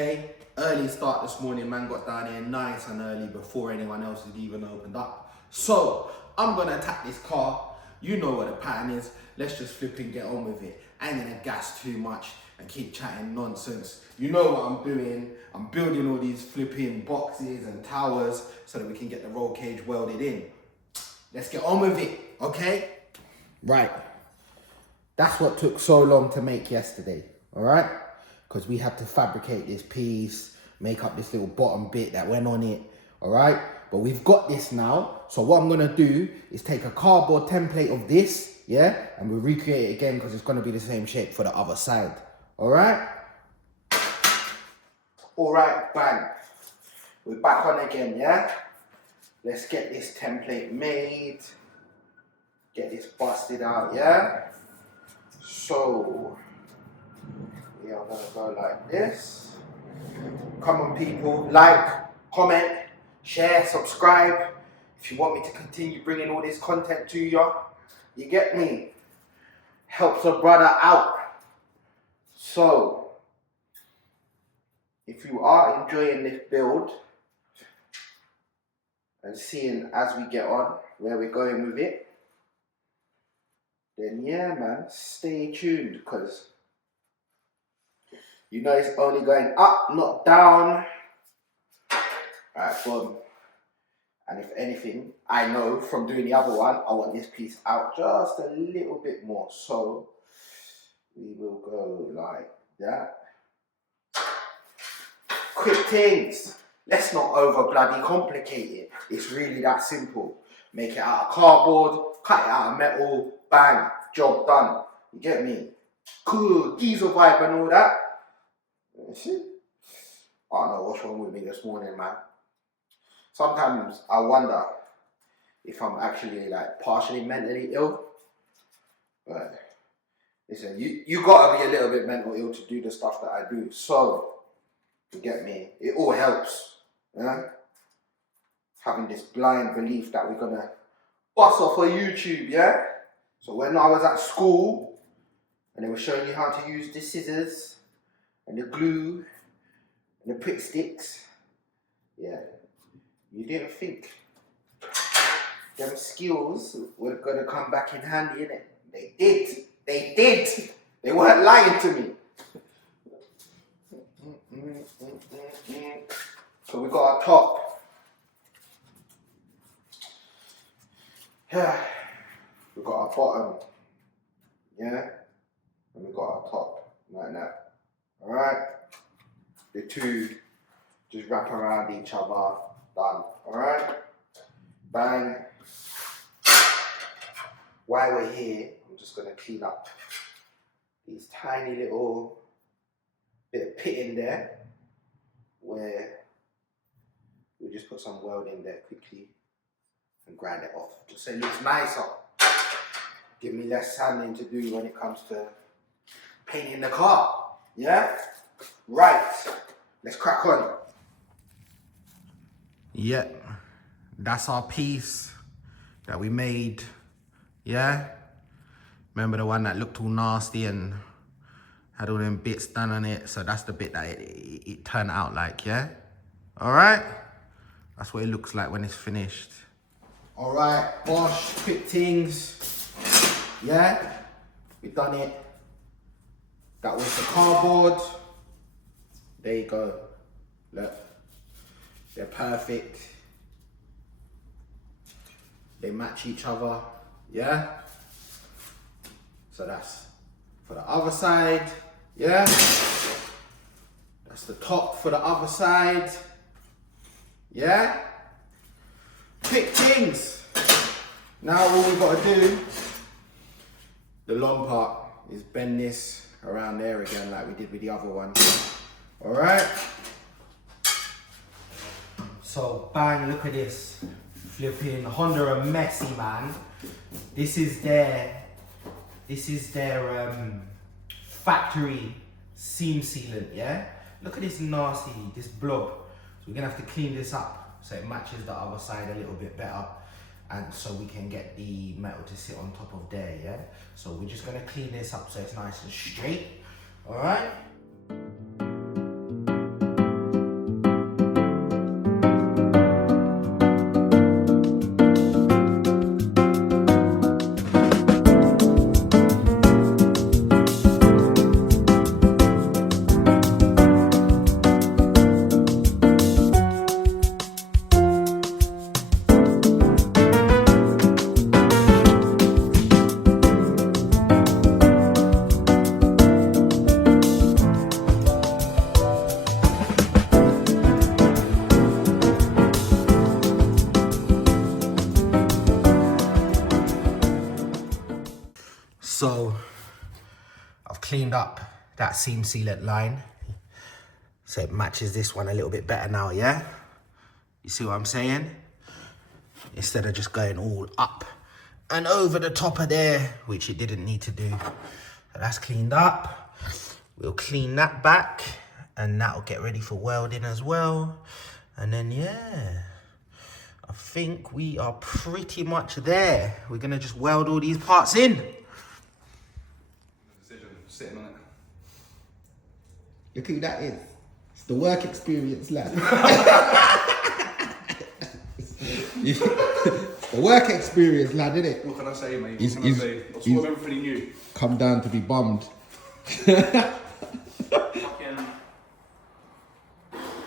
okay? Early start this morning, man, got down here nice and early before anyone else had even opened up. So, I'm gonna attack this car. You know what the pattern is. Let's just flip and get on with it. I ain't gonna gas too much and keep chatting nonsense. You know what I'm doing. I'm building all these flipping boxes and towers so that we can get the roll cage welded in. Let's get on with it, okay? Right. That's what took so long to make yesterday, all right? Because we had to fabricate this piece, make up this little bottom bit that went on it, all right? But we've got this now. So what I'm gonna do is take a cardboard template of this, yeah? And we'll recreate it again because it's gonna be the same shape for the other side, all right? All right, bang. We're back on again, yeah? Let's get this template made. Get this busted out, yeah? So, we are gonna go like this. Come on people, like, comment, share, subscribe. If you want me to continue bringing all this content to you, you get me? Helps a brother out. So, if you are enjoying this build and seeing as we get on where we're going with it, then yeah man, stay tuned because you know it's only going up, not down. Alright, boom. And if anything, I know from doing the other one, I want this piece out just a little bit more. So we will go like that. Quick things. Let's not over bloody complicate it. It's really that simple. Make it out of cardboard, cut it out of metal, bang, job done. You get me? Cool, diesel vibe and all that. You see? I don't know what's wrong with me this morning, man. Sometimes I wonder if I'm actually like partially mentally ill. But listen, you gotta be a little bit mental ill to do the stuff that I do. So, you get me? It all helps. Yeah? Having this blind belief that we're gonna bust off of YouTube, yeah? So when I was at school and they were showing you how to use the scissors and the glue and the prick sticks, yeah, you didn't think them skills were gonna come back in handy, innit? They did. They did. They weren't lying to me. So we got our top. Yeah. We got our bottom. Yeah. And we got our top. Like that. Alright? The two just wrap around each other. Done. Alright? Bang. While we're here, I'm just gonna clean up these tiny little bit of pit in there where we just put some welding there quickly and grind it off just so it looks nicer. Give me less sanding to do when it comes to painting the car. Yeah? Right. Let's crack on. Yeah. That's our piece that we made. Yeah? Remember the one that looked all nasty and had all them bits done on it? So that's the bit that it turned out like, yeah? Alright? That's what it looks like when it's finished. Alright, bosh, quick things. Yeah? We done it. That was the cardboard. There you go. Look. They're perfect. They match each other. Yeah? So that's for the other side. Yeah? That's the top for the other side. Yeah? Quick things. Now all we've got to do, the long part, is bend this around there again like we did with the other one. Alright? So bang, look at this. Flipping Honda are messy, man. This is their factory seam sealant, yeah? Look at this nasty, this blob. So we're gonna have to clean this up so it matches the other side a little bit better, and so we can get the metal to sit on top of there, yeah? So we're just gonna clean this up so it's nice and straight, all right? So I've cleaned up that seam sealant line. So it matches this one a little bit better now, yeah? You see what I'm saying? Instead of just going all up and over the top of there, which it didn't need to do. So that's cleaned up. We'll clean that back and that'll get ready for welding as well. And then, yeah, I think we are pretty much there. We're gonna just weld all these parts in. Decision, sitting on it. Look who that is. It's the work experience lad. The work experience lad, isn't it? What can I say, mate? What can I say? I've sort of everything new. Come down to be bummed. Fucking...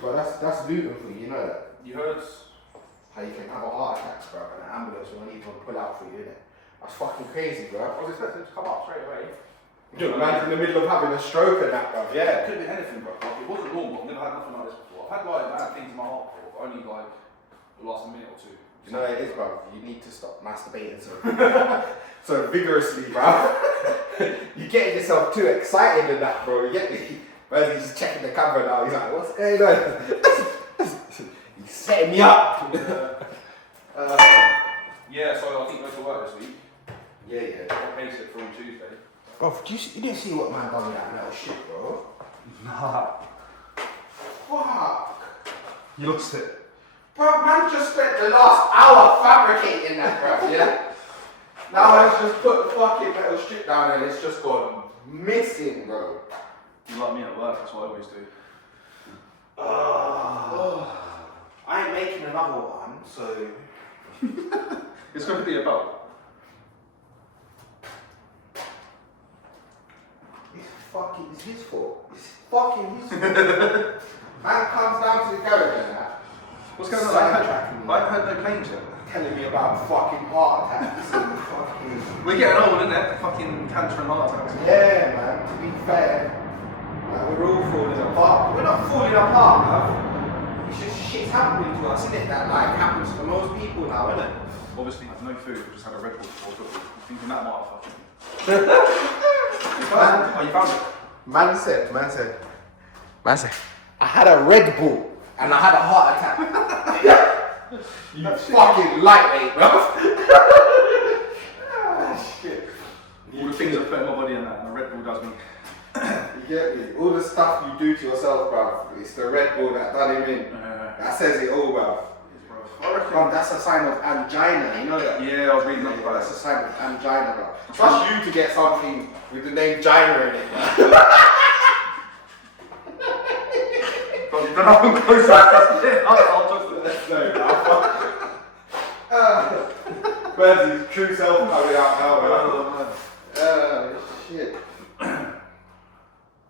But that's looting for you, you know that? You heard? How you can have a heart attack, bro, and an ambulance won't even pull out for you, innit? That's fucking crazy, bro. I was expecting it to come up straight away. You're man's in the middle of having a stroke and that, bro. Yeah, it could have been anything, bro. Like, it wasn't normal. I've never had nothing like this before. I've had like bad things in my heart before, but only like the last minute or two. You know what it is, bro? You need to stop masturbating so vigorously, bro. You're getting yourself too excited in that, bro. You get me? Whereas he's just checking the camera now. He's like, what's going on? He's setting me up. Yeah, so I think go to work this week. Yeah. I'll pay it from Tuesday. Bro, you didn't see what man done with that metal shit, bro? Nah. Fuck. You lost it. Bro, man just spent the last hour fabricating that, bro, yeah? Now I've just put the fucking metal strip down and it's just gone missing, bro. You like me at work, that's what I always do. I ain't making another one, so... It's going to be about. It's his fault. It's fucking his fault. Man comes down to the garage and that. What's going on? I haven't heard no claims yet. Telling me about fucking heart attacks and fucking... We're getting old, isn't it? Fucking cancer and heart attacks. Yeah, man, to be fair. Like, we're all falling apart. We're not falling apart, man. It's just shit's happening to us, isn't it? That like happens to most people now, isn't it? Obviously, no food, we just had a Red Bull before football. Thinking that might have fucking... You found it? Man said, I had a Red Bull and I had a heart attack. You fucking lightweight, bro. Shit. All the things I put in my body and that, and the Red Bull does me. You get me? All the stuff you do to yourself, bro. It's the Red Bull that done him in. That says it all, bro. I reckon that's a sign of angina, you know that? Yeah, I was reading up about That's a sign of angina, bro. Trust you to get something with the name Gina in it, bro. You don't have to close that. I'll trust it. No, Where's his true self coming out now, bro? Shit.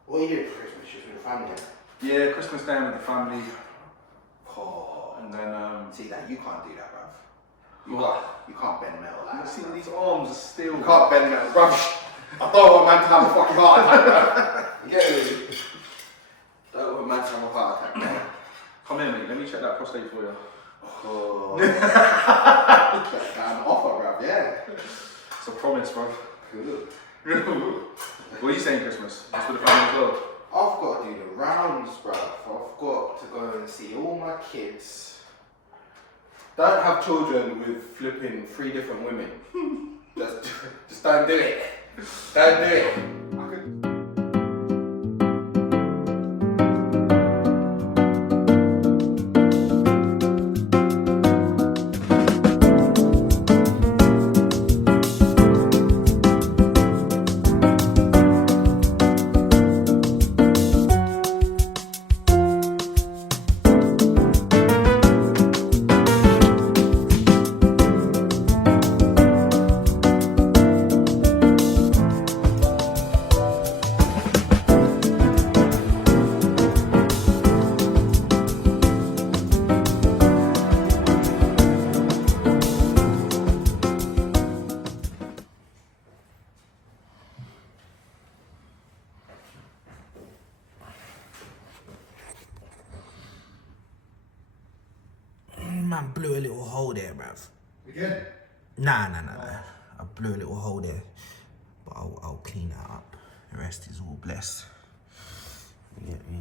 What are you doing for Christmas? Just with the family? Yeah, Christmas Day with the family. Oh, And then, see that? You can't do that, bro. What? You can't bend metal like that. See, these arms are still... You can't bend metal, bro. I don't want man to have a fucking heart attack, bro. You get me? Don't want man to have a heart attack, bro. Come here, mate. Let me check that prostate for you. Oh. That's an offer, bro. Yeah. It's a promise, bro. Good. What are you saying Christmas? Just for the family as well? I've got to do the rounds, bro. I've got to go and see all my kids. Don't have children with flipping 3 different women. just don't do it. Don't do it. Man blew a little hole there, bruv. Again? Nah. I blew a little hole there. But I'll clean that up. The rest is all blessed. You get me?